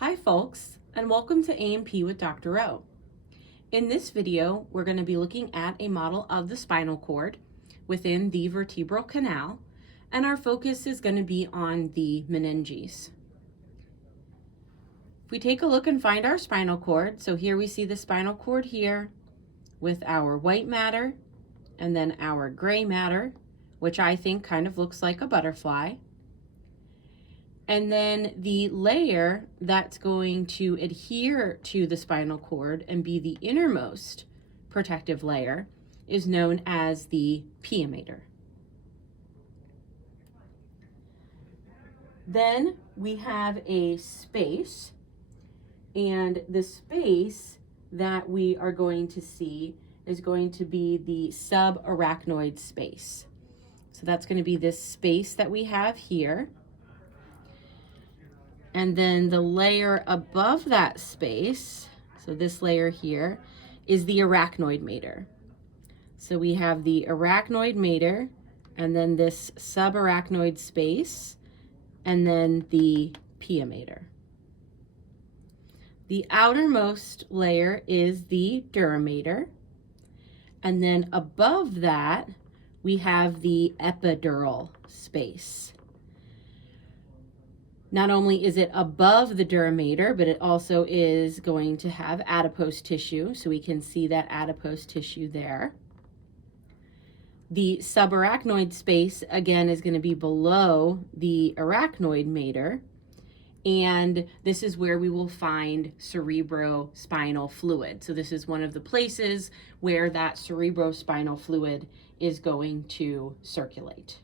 Hi folks, and welcome to A&P with Dr. O. In this video, we're going to be looking at a model of the spinal cord within the vertebral canal, and our focus is going to be on the meninges. If we take a look and find our spinal cord, so here we see the spinal cord here with our white matter and then our gray matter, which I think kind of looks like a butterfly. And then the layer that's going to adhere to the spinal cord and be the innermost protective layer is known as the pia mater. Then we have a space, and the space that we are going to see is going to be the subarachnoid space. So that's going to be this space that we have here. And then the layer above that space, so this layer here, is the arachnoid mater. So we have the arachnoid mater, and then this subarachnoid space, and then the pia mater. The outermost layer is the dura mater, and then above that, we have the epidural space. Not only is it above the dura mater, but it also is going to have adipose tissue, so we can see that adipose tissue there. The subarachnoid space, again, is going to be below the arachnoid mater, and this is where we will find cerebrospinal fluid. So this is one of the places where that cerebrospinal fluid is going to circulate.